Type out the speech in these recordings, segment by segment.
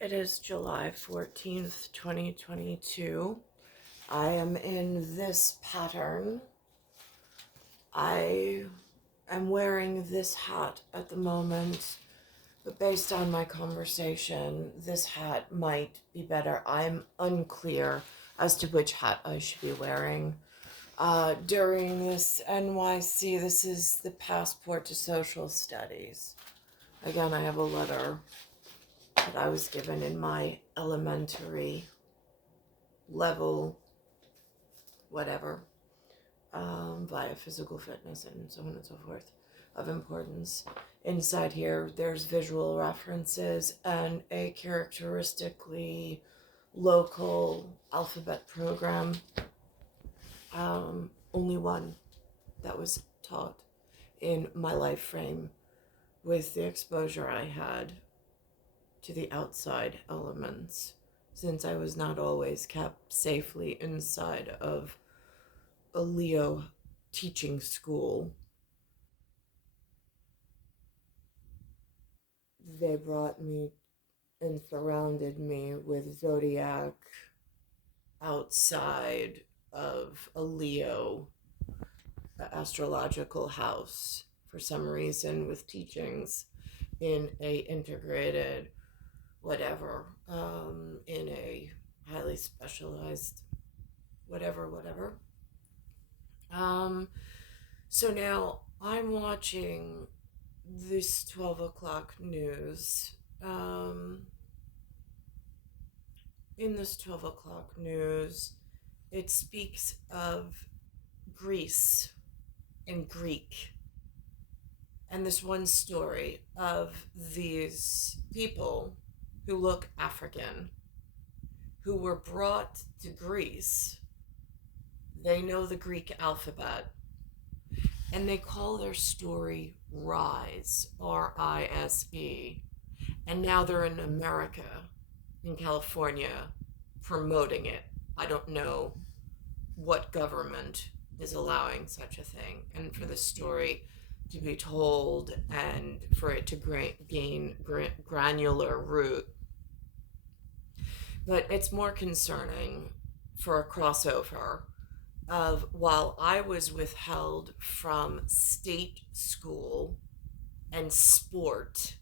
It is July 14th, 2022. I am in this pattern. I am wearing this hat at the moment, but based on my conversation, this hat might be better. I'm unclear as to which hat I should be wearing. During this NYC, this is the Passport to Social Studies. Again, I have a letter that I was given in my elementary level, whatever, via physical fitness and so on and so forth, of importance. Inside here, there's visual references and a characteristically local alphabet program. Only one that was taught in my life frame with the exposure I had to the outside elements, since I was not always kept safely inside of a Leo teaching school. They brought me and surrounded me with zodiac outside of a Leo astrological house for some reason, with teachings in a integrated whatever, in a highly specialized whatever. Um, so now I'm watching this 12 o'clock news. In this 12 o'clock news, it speaks of Greece and Greek, and this one story of these people who look African, who were brought to Greece. They know the Greek alphabet, and they call their story Rise, Rise. And now they're in America, in California, promoting it. I don't know what government is allowing such a thing, and for the story to be told and for it to gain granular root. But it's more concerning for a crossover of, while I was withheld from state school and sport,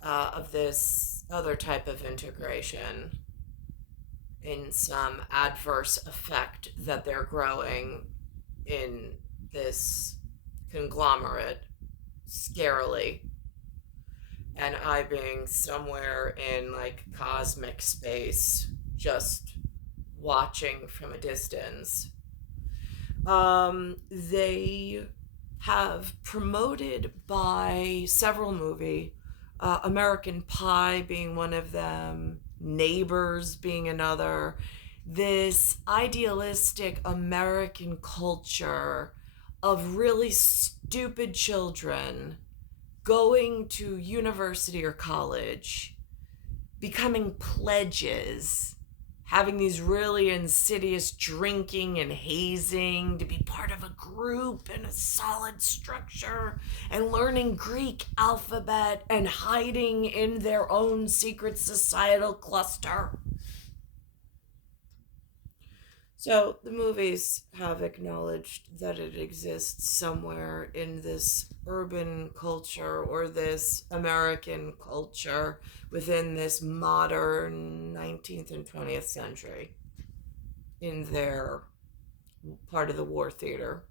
of this other type of integration in some adverse effect that they're growing in this conglomerate scarily, and I being somewhere in like cosmic space, just watching from a distance. They have promoted by several American Pie being one of them, Neighbors being another, this idealistic American culture of really stupid children going to university or college, becoming pledges, having these really insidious drinking and hazing to be part of a group and a solid structure, and learning Greek alphabet and hiding in their own secret societal cluster. So the movies have acknowledged that it exists somewhere in this urban culture or this American culture within this modern 19th and 20th century in their part of the war theater.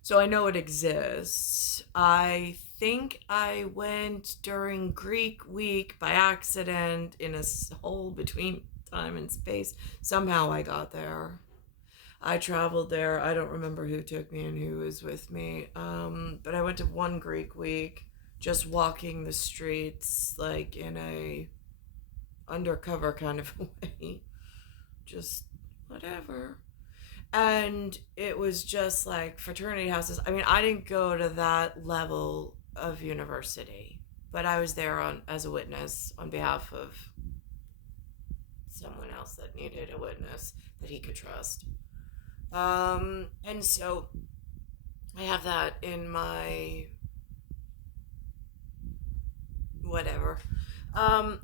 So I know it exists. I think I went during Greek week by accident in a hole between time and space. Somehow I got there. I traveled there. I don't remember who took me and who was with me. But I went to one Greek week, just walking the streets like in a undercover kind of way. Just whatever. And it was just like fraternity houses. I mean, I didn't go to that level of university, but I was there as a witness on behalf of someone else that needed a witness that he could trust. And so I have that in my whatever.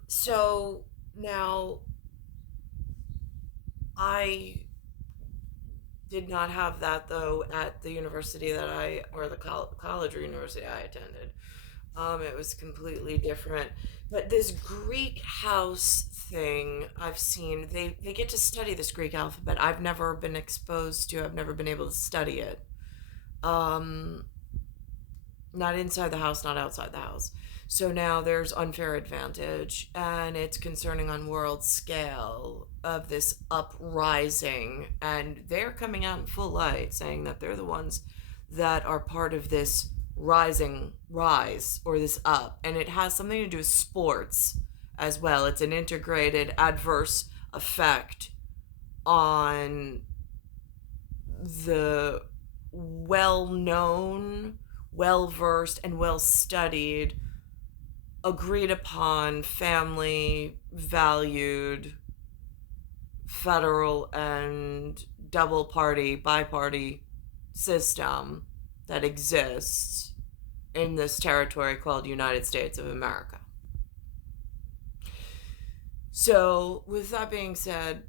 So now I did not have that though at the university that or the college or university I attended. It was completely different. But this Greek house thing I've seen, they get to study this Greek alphabet. I've never been exposed to, I've never been able to study it. Um, Not inside the house, not outside the house. So now there's unfair advantage, and it's concerning on world scale of this uprising, and they're coming out in full light saying that they're the ones that are part of this rising rise or this up, and it has something to do with sports as well. It's an integrated adverse effect on the well known, well versed, and well studied, agreed upon, family valued, federal and double party, bi-party system that exists in this territory called United States of America. So, with that being said,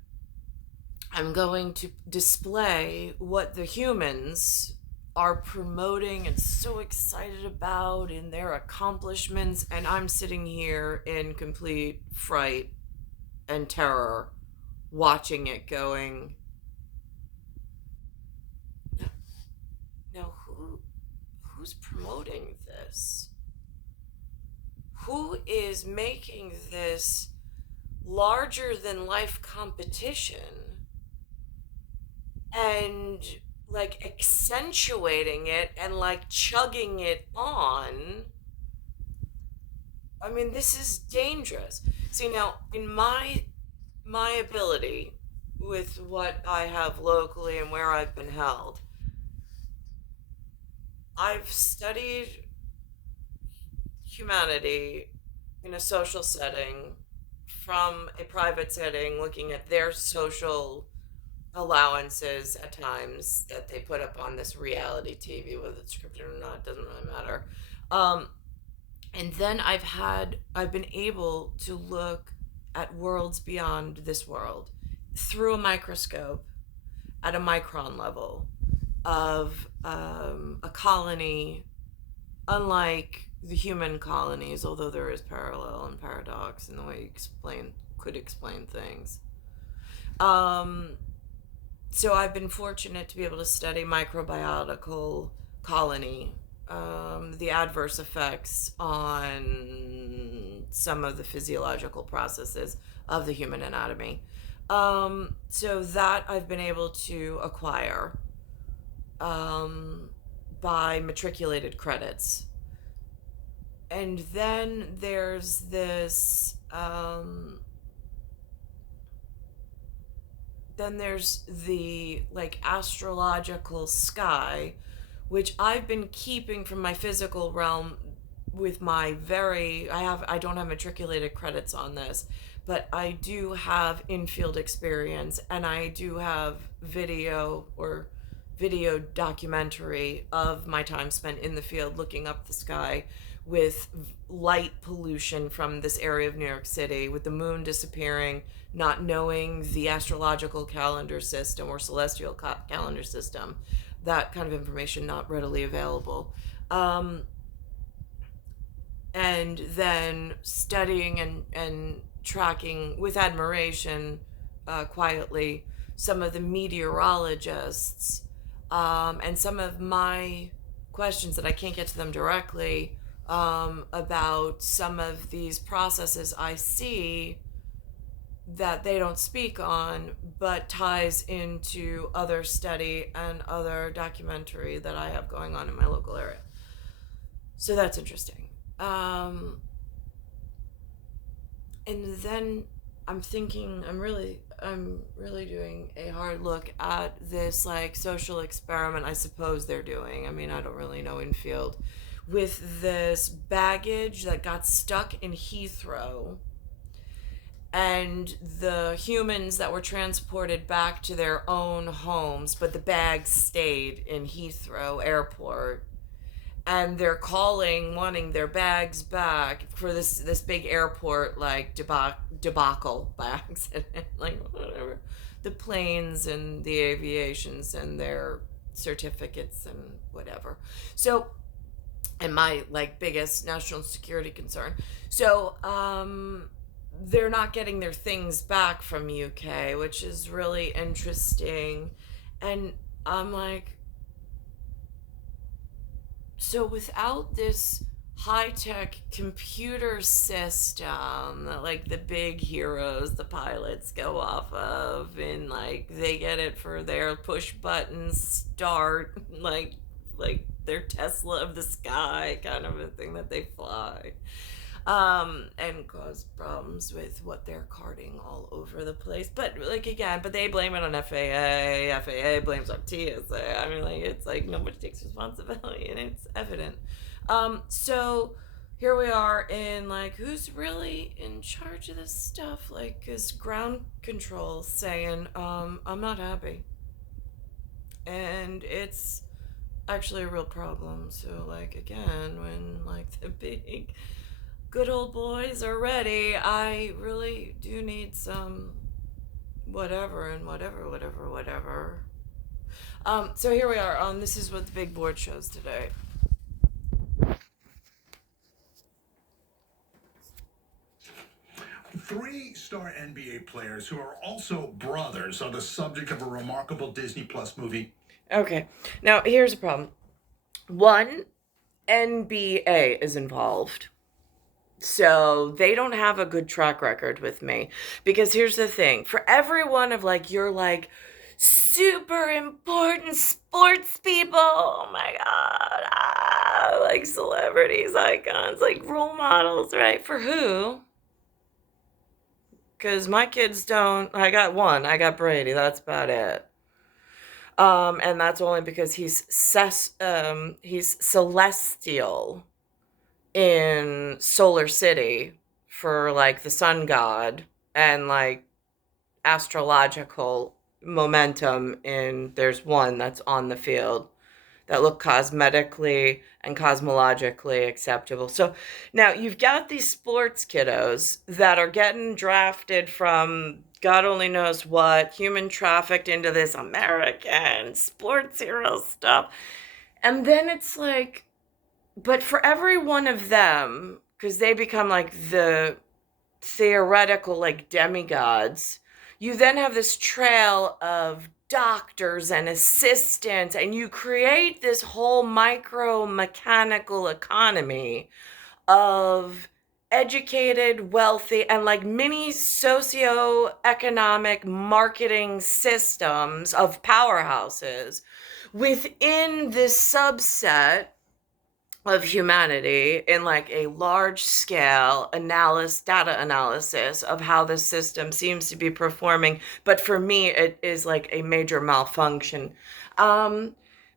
I'm going to display what the humans are promoting and so excited about in their accomplishments, and I'm sitting here in complete fright and terror watching it going, now who's promoting this? Who is making this larger than life competition and like accentuating it and like chugging it on? I mean, this is dangerous. See, now in my ability with what I have locally and where I've been held, I've studied humanity in a social setting from a private setting, looking at their social allowances at times that they put up on this reality TV, whether it's scripted or not, doesn't really matter. Um, and then I've been able to look at worlds beyond this world through a microscope at a micron level of a colony, unlike the human colonies, although there is parallel and paradox in the way you could explain things. Um, so I've been fortunate to be able to study microbiological colony, the adverse effects on some of the physiological processes of the human anatomy. So that I've been able to acquire by matriculated credits. And then there's the like astrological sky, which I've been keeping from my physical realm with my I don't have matriculated credits on this, but I do have in-field experience, and I do have video documentary of my time spent in the field looking up the sky with light pollution from this area of New York City, with the moon disappearing, not knowing the astrological calendar system or celestial calendar system, that kind of information not readily available. And then studying and tracking with admiration, quietly, some of the meteorologists, and some of my questions that I can't get to them directly, about some of these processes I see that they don't speak on, but ties into other study and other documentary that I have going on in my local area. So that's interesting. And then I'm really doing a hard look at this like social experiment I suppose they're doing. I mean, I don't really know in field, with this baggage that got stuck in Heathrow, and the humans that were transported back to their own homes, but the bags stayed in Heathrow Airport. and they're calling, wanting their bags back for this big airport like debacle by accident, like whatever. The planes and the aviations and their certificates and whatever. So, and my like biggest national security concern. So, they're not getting their things back from UK, which is really interesting. And I'm like, so without this high-tech computer system that like the big heroes, the pilots, go off of, and like they get it for their push button start, like their Tesla of the sky kind of a thing that they fly, and cause problems with what they're carting all over the place. But like again, but they blame it on FAA blames on TSA. I mean, like it's like nobody takes responsibility, and it's evident. So here we are in like who's really in charge of this stuff? Like, is ground control saying, I'm not happy, and it's actually a real problem. So like again, when like the big good old boys are ready, I really do need some whatever and whatever. So here we are. This is what the big board shows today. Three-star NBA players who are also brothers are the subject of a remarkable Disney Plus movie. Okay, now here's a problem. One, NBA is involved. So they don't have a good track record with me. Because here's the thing. For every one of like your like super important sports people, oh my god, like celebrities, icons, like role models, right? For who? Because my kids don't. I got one. I got Brady. That's about it. And that's only because he's celestial in Solar City for like the sun god, and like astrological momentum in there's one that's on the field that look cosmetically and cosmologically acceptable. So now you've got these sports kiddos that are getting drafted from God only knows what, human trafficked into this American sports hero stuff. And then it's like, but for every one of them, because they become like the theoretical like demigods, you then have this trail of doctors and assistants, and you create this whole micro mechanical economy of educated, wealthy, and like mini socio-economic marketing systems of powerhouses within this subset of humanity in like a large scale data analysis of how the system seems to be performing. But for me, it is like a major malfunction,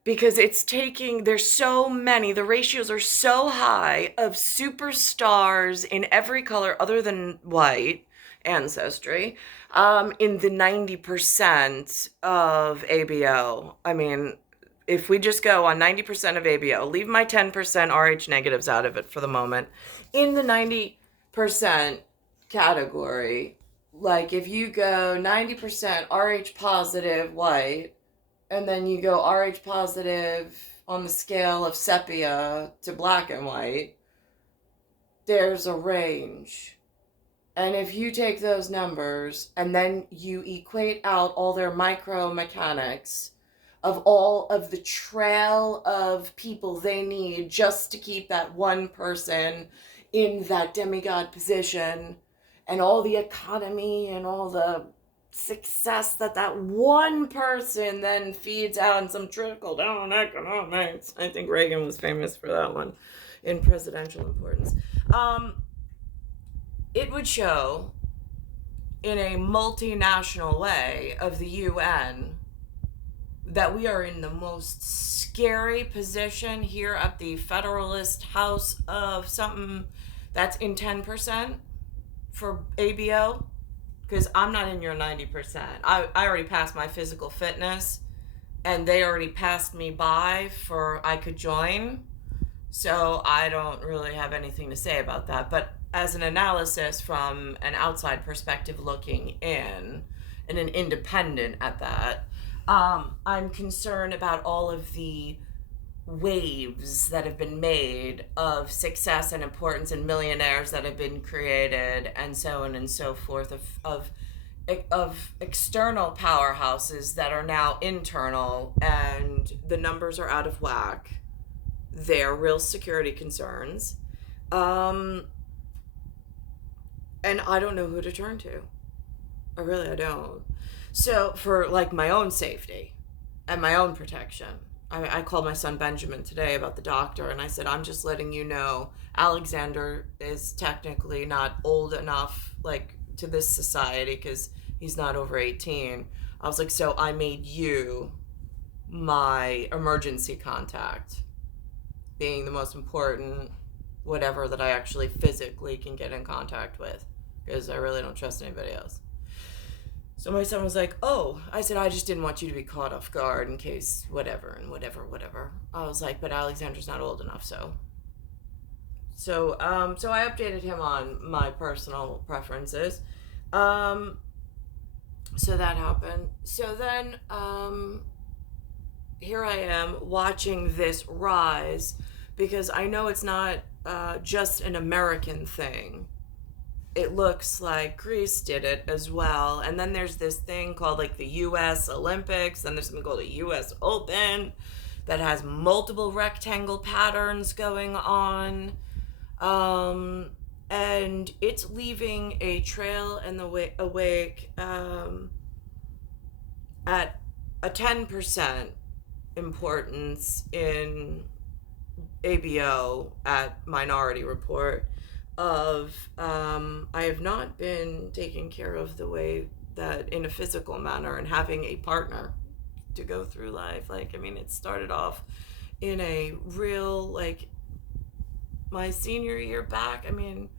because it's taking, there's so many, the ratios are so high of superstars in every color other than white ancestry, in the 90% of ABO. I mean, if we just go on 90% of ABO, leave my 10% RH negatives out of it for the moment, in the 90% category, like if you go 90% RH positive white, and then you go RH positive on the scale of sepia to black and white, there's a range. And if you take those numbers and then you equate out all their micro mechanics of all of the trail of people they need just to keep that one person in that demigod position, and all the economy and all the success that one person then feeds out in some trickle down economics. I think Reagan was famous for that one in presidential importance. It would show in a multinational way of the UN that we are in the most scary position here at the Federalist House of something that's in 10% for ABO, because I'm not in your 90%. I already passed my physical fitness, and they already passed me by for I could join. So I don't really have anything to say about that. But as an analysis from an outside perspective looking in, and an independent at that, I'm concerned about all of the waves that have been made of success and importance and millionaires that have been created and so on and so forth of external powerhouses that are now internal, and the numbers are out of whack. They're real security concerns. Um, and I don't know who to turn to. I don't. So for like my own safety and my own protection, I called my son Benjamin today about the doctor, and I said, I'm just letting you know Alexander is technically not old enough, like, to this society because he's not over 18. I was like, so I made you my emergency contact, being the most important whatever that I actually physically can get in contact with, because I really don't trust anybody else. So my son was like, oh, I said, I just didn't want you to be caught off guard in case whatever and whatever. I was like, but Alexander's not old enough, so. So I updated him on my personal preferences. Um, so that happened. So then, here I am watching this rise because I know it's not just an American thing. It looks like Greece did it as well. And then there's this thing called like the US Olympics, then there's something called the US Open that has multiple rectangle patterns going on. And it's leaving a trail in the wake at a 10% importance in ABO at Minority Report of I have not been taken care of the way that in a physical manner and having a partner to go through life. Like, I mean, it started off in a real, like, my senior year back. I mean,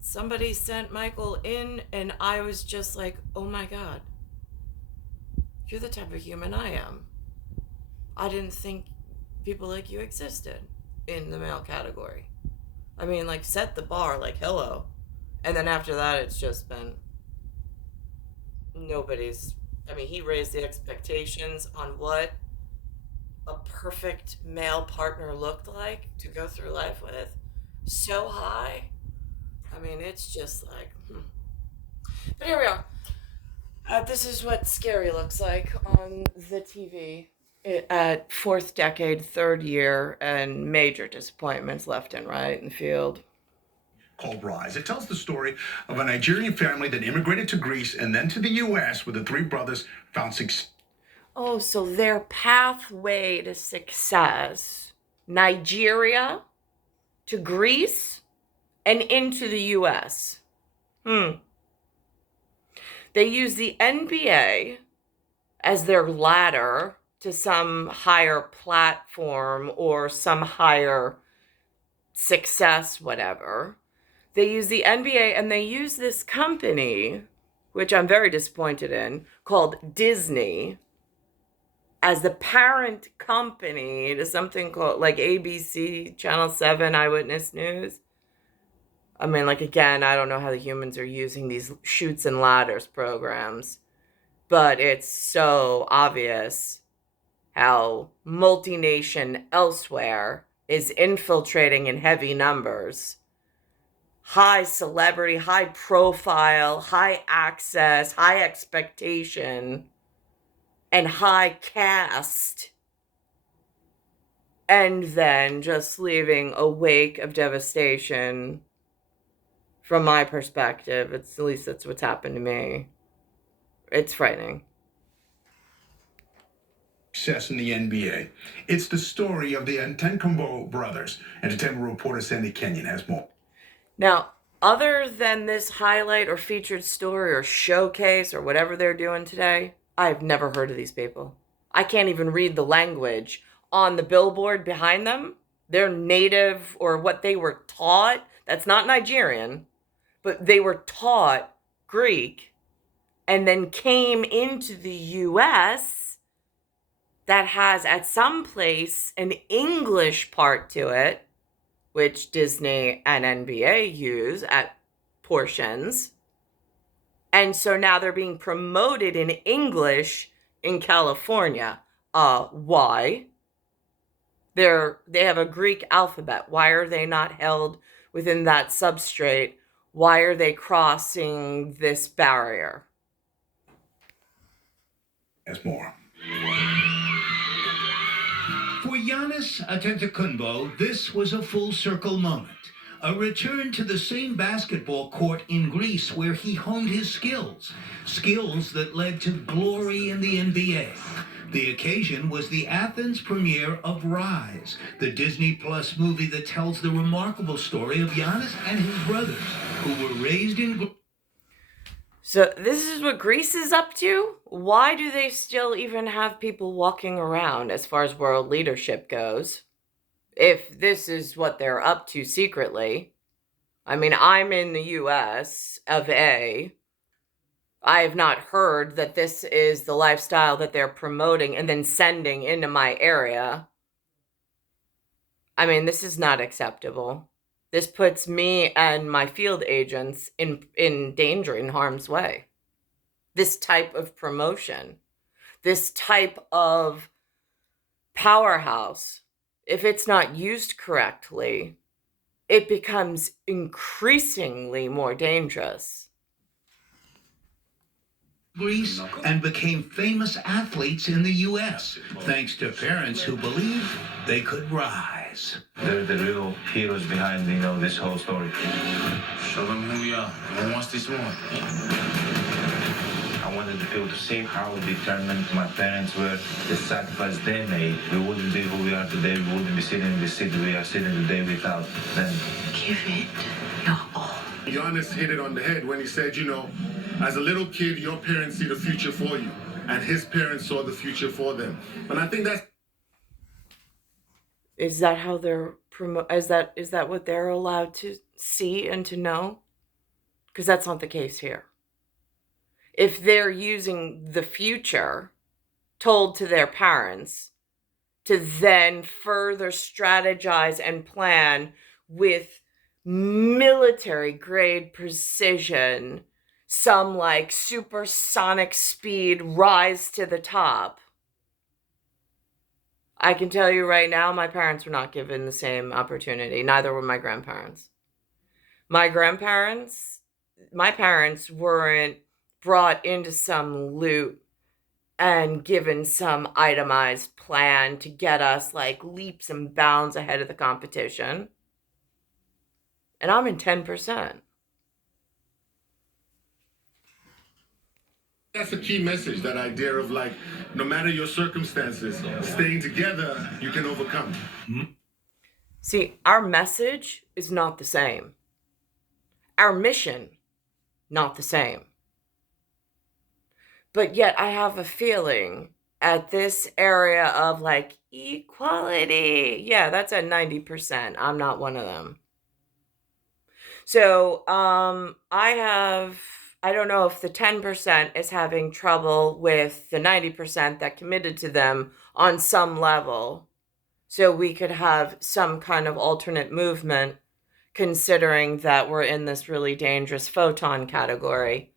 somebody sent Michael in, and I was just like, oh my God, you're the type of human I am. I didn't think people like you existed in the male category. I mean, like, set the bar, like, hello. And then after that, it's just been nobody's. I mean, he raised the expectations on what a perfect male partner looked like to go through life with so high. I mean, it's just like, But here we are. This is what scary looks like on the TV at fourth decade, third year, and major disappointments left and right in the field. Called Rise. It tells the story of a Nigerian family that immigrated to Greece and then to the U.S., where the three brothers found success. Oh, so their pathway to success, Nigeria to Greece and into the US. They use the NBA as their ladder to some higher platform or some higher success, whatever. They use the NBA, and they use this company, which I'm very disappointed in, called Disney, as the parent company to something called like ABC, Channel 7, Eyewitness News. I mean, like, again, I don't know how the humans are using these chutes and ladders programs, but it's so obvious how multination elsewhere is infiltrating in heavy numbers. High celebrity, high profile, high access, high expectation, and high cast, and then just leaving a wake of devastation. From my perspective, at least that's what's happened to me. It's frightening. Success in the NBA. It's the story of the Ntenkumbo brothers. Entertainment reporter Sandy Kenyon has more. Now, other than this highlight or featured story or showcase or whatever they're doing today, I've never heard of these people. I can't even read the language on the billboard behind them. They're native, or what they were taught. That's not Nigerian, but they were taught Greek and then came into the US. that has at some place an English part to it, which Disney and NBA use at portions. And so now they're being promoted in English in California. Why? They have a Greek alphabet. Why are they not held within that substrate? Why are they crossing this barrier? There's more. For Giannis Antetokounmpo, this was a full circle moment. A return to the same basketball court in Greece where he honed his skills. Skills that led to glory in the NBA. The occasion was the Athens premiere of Rise, the Disney Plus movie that tells the remarkable story of Giannis and his brothers, who were raised in... So this is what Greece is up to? Why do they still even have people walking around as far as world leadership goes? If this is what they're up to secretly. I mean, I'm in the US of A. I have not heard that this is the lifestyle that they're promoting and then sending into my area. I mean, this is not acceptable. This puts me and my field agents in danger, in harm's way. This type of promotion, this type of powerhouse, if it's not used correctly, it becomes increasingly more dangerous. Greece and became famous athletes in the U.S. thanks to parents who believed they could rise. They're the real heroes behind, this whole story. Show them who we are. And once this one. I wanted the people to see how determined my parents were, the sacrifice they made. We wouldn't be who we are today. We wouldn't be sitting in the city we are sitting today without them. Give it your all. Giannis hit it on the head when he said, as a little kid, your parents see the future for you, and his parents saw the future for them. And I think that's... Is that how they're is that what they're allowed to see and to know? Because that's not the case here. If they're using the future told to their parents to then further strategize and plan with military grade precision, some like supersonic speed rise to the top, I can tell you right now, my parents were not given the same opportunity. Neither were my grandparents. My parents weren't brought into some loot and given some itemized plan to get us like leaps and bounds ahead of the competition. And I'm in 10%. That's a key message, that idea of no matter your circumstances, staying together, you can overcome. See, our message is not the same. Our mission, not the same. But yet I have a feeling at this area of equality, yeah, that's at 90%. I'm not one of them. So I don't know if the 10% is having trouble with the 90% that committed to them on some level. So we could have some kind of alternate movement, considering that we're in this really dangerous photon category.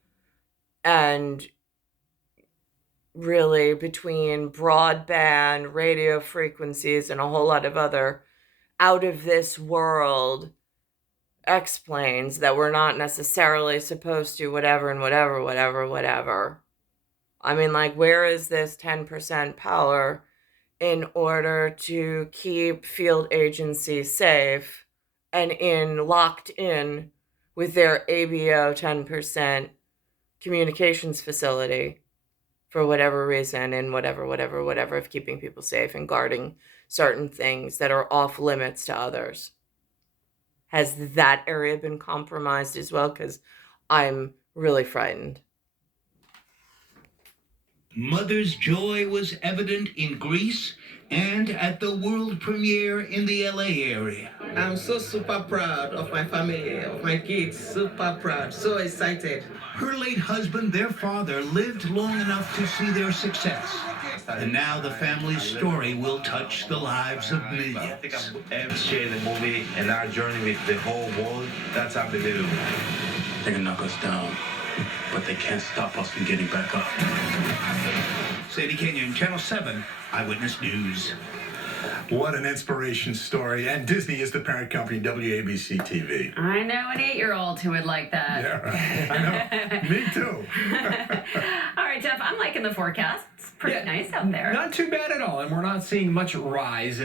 And really between broadband, radio frequencies, and a whole lot of other out of this world explains that we're not necessarily supposed to whatever. I mean, where is this 10% power in order to keep field agencies safe and locked in with their ABO 10% communications facility for whatever reason and whatever of keeping people safe and guarding certain things that are off limits to others? Has that area been compromised as well? Because I'm really frightened. Mother's joy was evident in Greece and at the world premiere in the LA area. I'm so super proud of my family, of my kids, super proud, so excited. Her late husband, their father, lived long enough to see their success. And now the family's story will touch the lives of I millions. think I'm ever share the movie and our journey with the whole world. That's unbelievable. They can knock us down, but they can't stop us from getting back up. Sadie Kenyon, Channel 7, Eyewitness News. What an inspiration story. And Disney is the parent company, WABC TV. I know an 8-year-old who would like that. Yeah, right. I know. Me too. All right, Jeff, I'm liking the forecast. It's pretty nice out there. Not too bad at all, and we're not seeing much rise.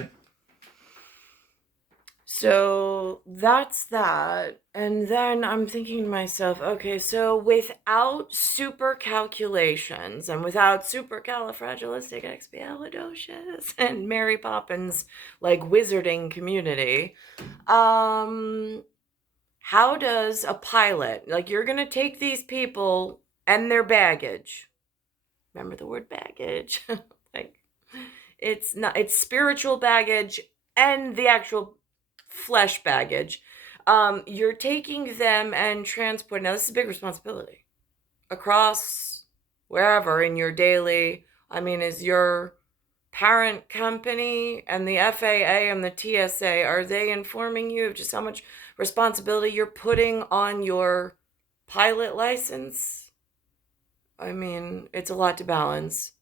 So that's that. And then I'm thinking to myself, okay, so without super calculations and without supercalifragilisticexpialidocious and Mary Poppins like wizarding community, how does a pilot, like you're going to take these people and their baggage. Remember the word baggage. Like it's spiritual baggage and the actual flesh baggage. You're taking them and transporting. Now, this is a big responsibility across wherever in your daily. I mean, is your parent company and the FAA and the TSA, are they informing you of just how much responsibility you're putting on your pilot license? I mean, it's a lot to balance.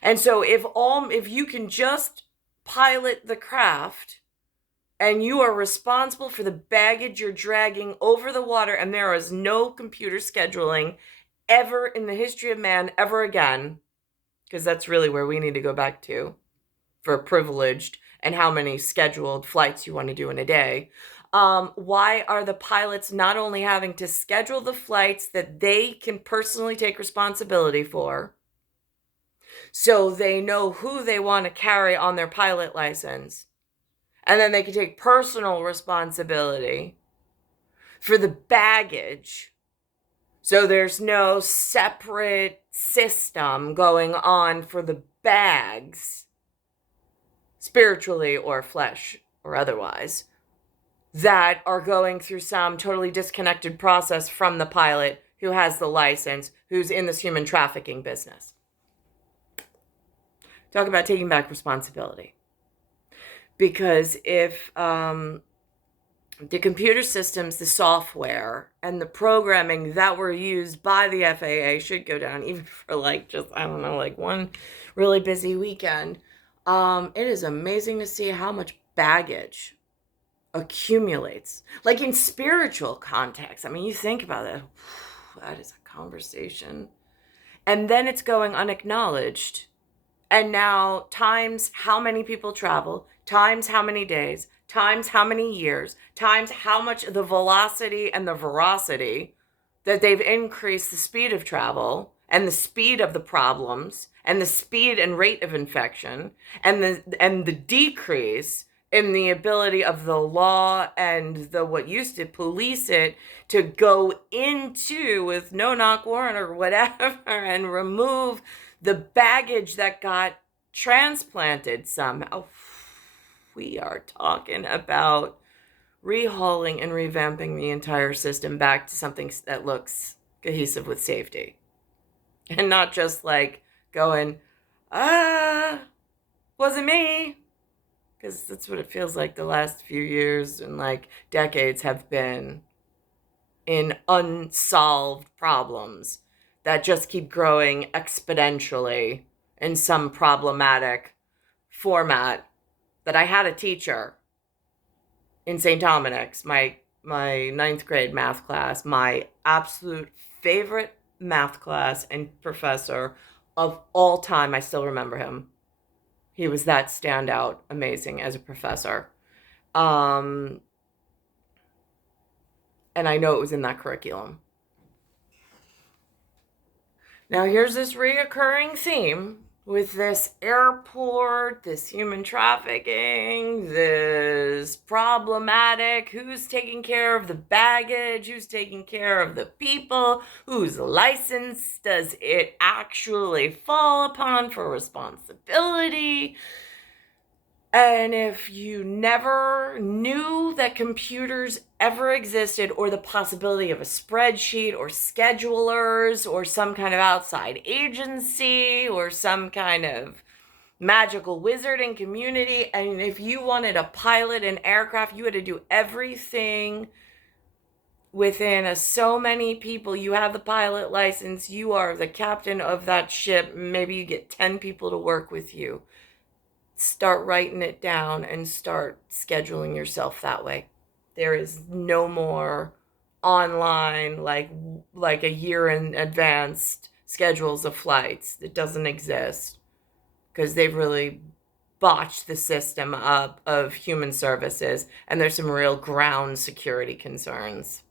And so if you can just pilot the craft, and you are responsible for the baggage you're dragging over the water, and there is no computer scheduling ever in the history of man ever again, because that's really where we need to go back to for privileged and how many scheduled flights you want to do in a day. Why are the pilots not only having to schedule the flights that they can personally take responsibility for, so they know who they want to carry on their pilot license, and then they can take personal responsibility for the baggage. So there's no separate system going on for the bags, spiritually or flesh or otherwise, that are going through some totally disconnected process from the pilot who has the license, who's in this human trafficking business. Talk about taking back responsibility. Because if the computer systems, the software, and the programming that were used by the FAA should go down, even for one really busy weekend, it is amazing to see how much baggage accumulates. Like in spiritual context. I mean, you think about it, that is a conversation. And then it's going unacknowledged. And now times how many people travel, times how many days, times how many years, times how much the velocity and the veracity that they've increased the speed of travel and the speed of the problems and the speed and rate of infection and the decrease in the ability of the law and the what used to police it to go into with no knock warrant or whatever and remove the baggage that got transplanted somehow. We are talking about rehauling and revamping the entire system back to something that looks cohesive with safety. And not just like going, wasn't me. Because that's what it feels like the last few years and like decades have been in unsolved problems that just keep growing exponentially in some problematic format. That I had a teacher in St. Dominic's, my 9th grade math class, my absolute favorite math class and professor of all time. I still remember him. He was that standout, amazing as a professor. And I know it was in that curriculum. Now here's this reoccurring theme with this airport, this human trafficking, this problematic, who's taking care of the baggage, who's taking care of the people, whose license does it actually fall upon for responsibility. And if you never knew that computers ever existed, or the possibility of a spreadsheet or schedulers or some kind of outside agency or some kind of magical wizarding community. And if you wanted to pilot an aircraft, you had to do everything within so many people. You have the pilot license, you are the captain of that ship, maybe you get 10 people to work with you. Start writing it down and start scheduling yourself that way. There is no more online like a year in advance schedules of flights. It doesn't exist because they've really botched the system up of human services, and there's some real ground security concerns.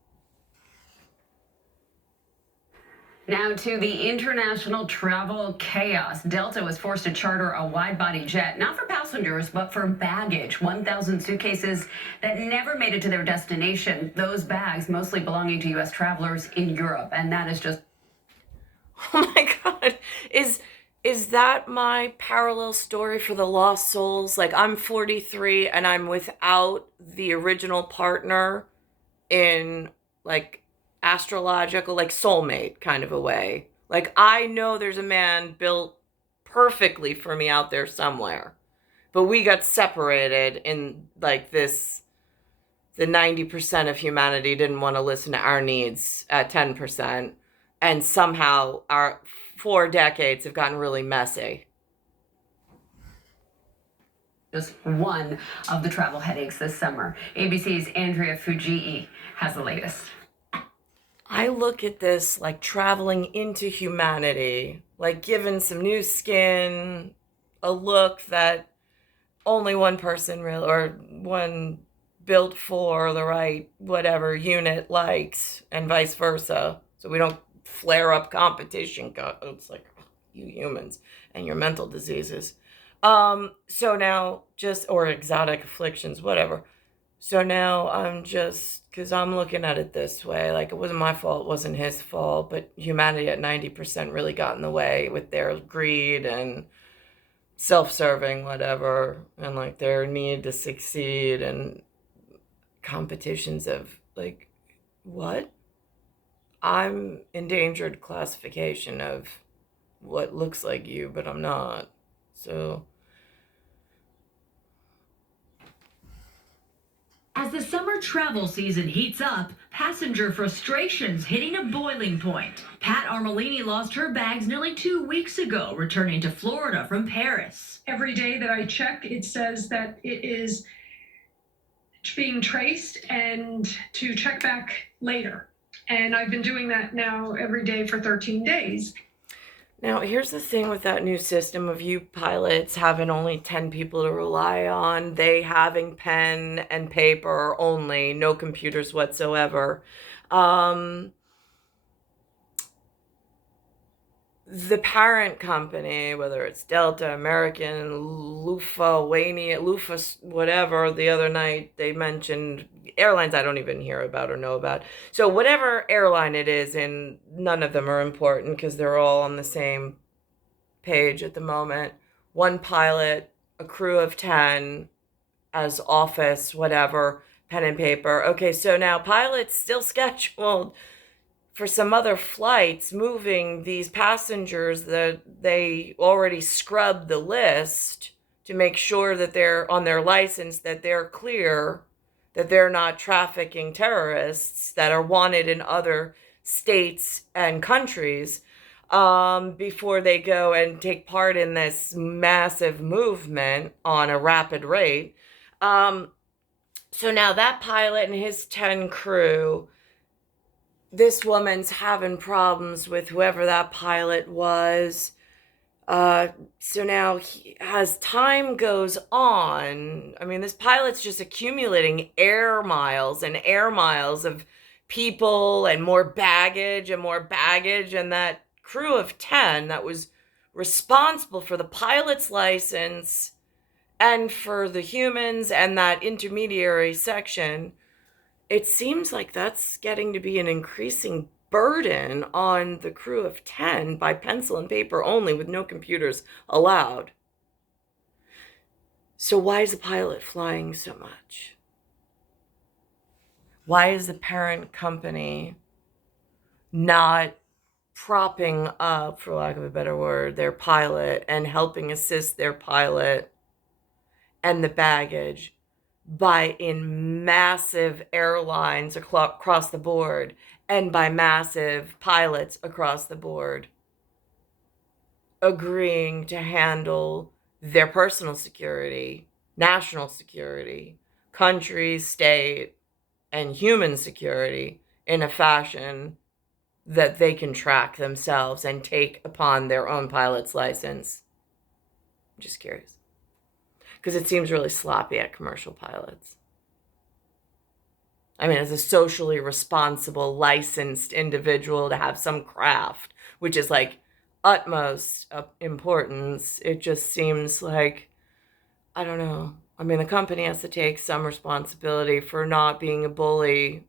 Now to the international travel chaos. Delta was forced to charter a wide-body jet, not for passengers, but for baggage. 1,000 suitcases that never made it to their destination. Those bags mostly belonging to U.S. travelers in Europe. And that is just... Oh my God. Is that my parallel story for the lost souls? Like, I'm 43 and I'm without the original partner in, like, astrological, like soulmate kind of a way. Like, I know there's a man built perfectly for me out there somewhere, but we got separated in like this. The 90% of humanity didn't want to listen to our needs at 10%, and somehow our 4 decades have gotten really messy. Just one of the travel headaches this summer. ABC's Andrea Fujii has the latest. I look at this like traveling into humanity, like giving some new skin, a look that only one person really, or one built for the right whatever unit likes, and vice versa. So we don't flare up competition. It's like, you humans and your mental diseases. So now or exotic afflictions, whatever. So now I'm just, because I'm looking at it this way, like, it wasn't my fault, it wasn't his fault, but humanity at 90% really got in the way with their greed and self-serving, whatever, and like their need to succeed and competitions of, like, what? I'm endangered classification of what looks like you, but I'm not. So... As the summer travel season heats up, passenger frustrations hitting a boiling point. Pat Armelini lost her bags nearly 2 weeks ago, returning to Florida from Paris. Every day that I check, it says that it is being traced and to check back later. And I've been doing that now every day for 13 days. Now, here's the thing with that new system of you pilots having only 10 people to rely on, they having pen and paper only, no computers whatsoever. The parent company, whether it's Delta, American, Lufthansa, whatever, the other night they mentioned airlines I don't even hear about or know about. So whatever airline it is, and none of them are important because they're all on the same page at the moment. One pilot, a crew of 10 as office, whatever, pen and paper. Okay, so now pilots still scheduled for some other flights, moving these passengers that they already scrubbed the list to make sure that they're on their license, that they're clear, that they're not trafficking terrorists that are wanted in other states and countries, before they go and take part in this massive movement on a rapid rate. So now that pilot and his 10 crew, this woman's having problems with whoever that pilot was. So now as time goes on, I mean, this pilot's just accumulating air miles and air miles of people and more baggage, and that crew of 10 that was responsible for the pilot's license and for the humans and that intermediary section, it seems like that's getting to be an increasing burden on the crew of 10 by pencil and paper only, with no computers allowed. So why is the pilot flying so much? Why is the parent company not propping up, for lack of a better word, their pilot and helping assist their pilot and the baggage by in massive airlines across the board and by massive pilots across the board agreeing to handle their personal security, national security, country, state, and human security in a fashion that they can track themselves and take upon their own pilot's license. I'm just curious. Because it seems really sloppy at commercial pilots. I mean, as a socially responsible, licensed individual to have some craft, which is like utmost importance, it just seems like, I don't know. I mean, the company has to take some responsibility for not being a bully,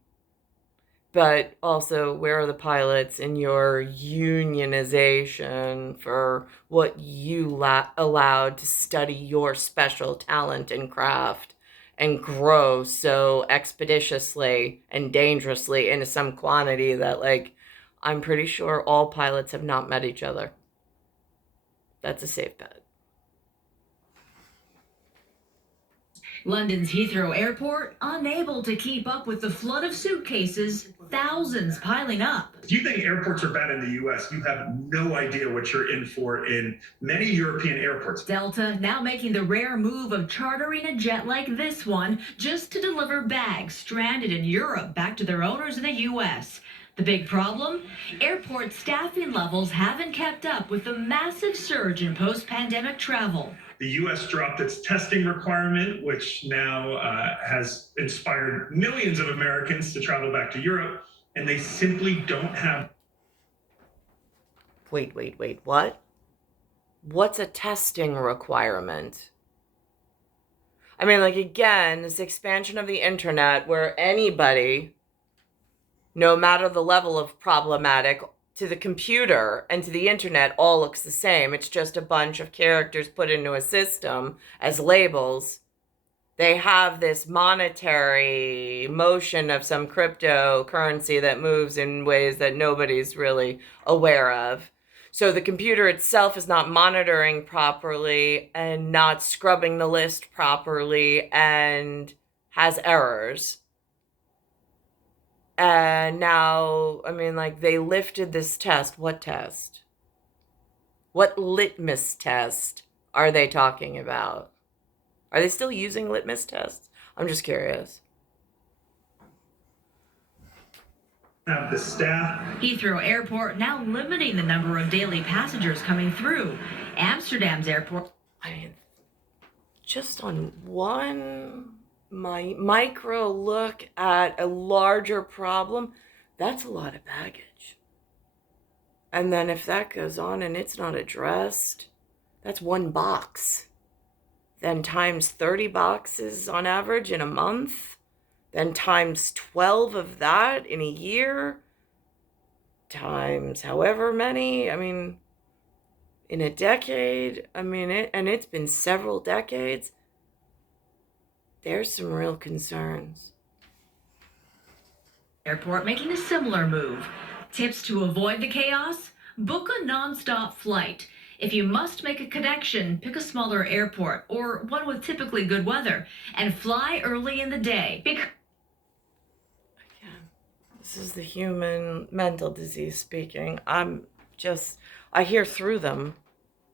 but also where are the pilots in your unionization for what you allowed to study your special talent and craft and grow so expeditiously and dangerously into some quantity that, like, I'm pretty sure all pilots have not met each other. That's a safe bet. London's Heathrow Airport unable to keep up with the flood of suitcases, thousands piling up. If you think airports are bad in the U.S., you have no idea what you're in for in many European airports. Delta now making the rare move of chartering a jet like this one just to deliver bags stranded in Europe back to their owners in the U.S. The big problem? Airport staffing levels haven't kept up with the massive surge in post-pandemic travel. The U.S. dropped its testing requirement, which now has inspired millions of Americans to travel back to Europe, and they simply don't have. Wait, what? What's a testing requirement? I mean, like, again, this expansion of the internet where anybody, no matter the level of problematic, to the computer and to the internet all looks the same. It's just a bunch of characters put into a system as labels. They have this monetary motion of some cryptocurrency that moves in ways that nobody's really aware of. So the computer itself is not monitoring properly and not scrubbing the list properly and has errors. And now, I mean, like, they lifted this test. What test? What litmus test are they talking about? Are they still using litmus tests? I'm just curious. Have the staff. Heathrow Airport now limiting the number of daily passengers coming through. Amsterdam's airport. I mean, just on one micro look at a larger problem, that's a lot of baggage. And then if that goes on and it's not addressed, that's one box. Then times 30 boxes on average in a month. Then times 12 of that in a year. Times however many, I mean, in a decade. I mean, it's been several decades. There's some real concerns. Airport making a similar move. Tips to avoid the chaos? Book a non-stop flight. If you must make a connection, pick a smaller airport or one with typically good weather and fly early in the day. Again, this is the human mental disease speaking. I hear through them.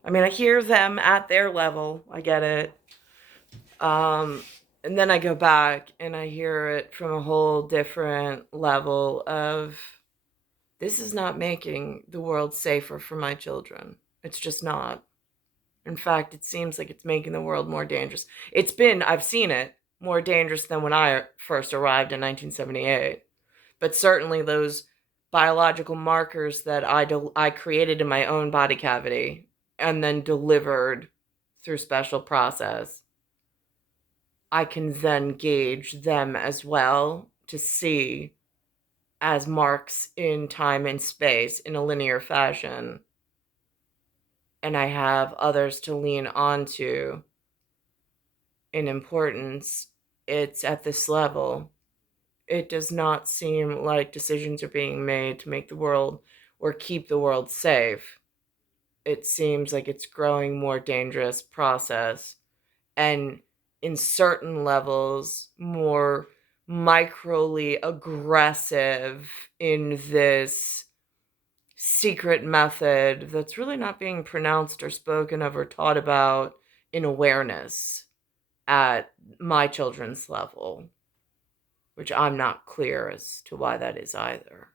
I mean, I hear them at their level. I get it. And then I go back and I hear it from a whole different level of, this is not making the world safer for my children. It's just not. In fact, it seems like it's making the world more dangerous. I've seen it, more dangerous than when I first arrived in 1978. But certainly those biological markers that I created in my own body cavity and then delivered through special process, I can then gauge them as well to see as marks in time and space in a linear fashion. And I have others to lean onto in importance. It's at this level. It does not seem like decisions are being made to make the world or keep the world safe. It seems like it's growing more dangerous process, and in certain levels more microly aggressive in this secret method that's really not being pronounced or spoken of or taught about in awareness at my children's level, which I'm not clear as to why that is either.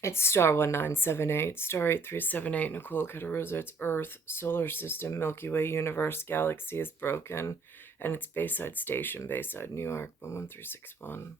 It's star 1978, star 8378, Nicole, Cattaruzza. It's Earth, solar system, Milky Way, universe, galaxy is broken, and it's Bayside Station, Bayside, New York, 11361.